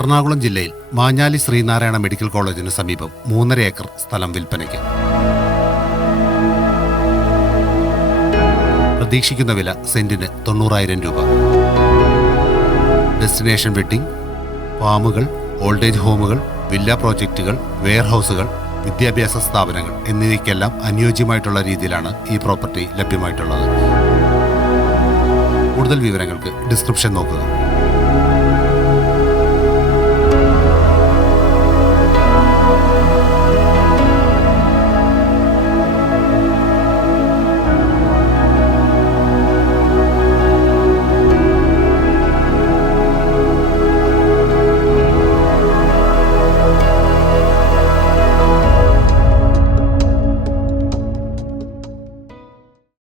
എറണാകുളം ജില്ലയിൽ മാഞ്ഞാലി ശ്രീനാരായണ മെഡിക്കൽ കോളേജിന് സമീപം 3.5 ഏക്കർ സ്ഥലം വിൽപ്പനയ്ക്ക്. പ്രതീക്ഷിക്കുന്ന വില സെന്റിന് 90,000 രൂപ. ഡെസ്റ്റിനേഷൻ വെഡ്ഡിംഗ്, ഫാമുകൾ, ഓൾഡേജ് ഹോമുകൾ, വില്ല പ്രോജക്റ്റുകൾ, വെയർഹൌസുകൾ, വിദ്യാഭ്യാസ സ്ഥാപനങ്ങൾ എന്നിവയ്ക്കെല്ലാം അനുയോജ്യമായിട്ടുള്ള രീതിയിലാണ് ഈ പ്രോപ്പർട്ടി ലഭ്യമായിട്ടുള്ളത്. കൂടുതൽ വിവരങ്ങൾക്ക് ഡിസ്ക്രിപ്ഷൻ നോക്കുക.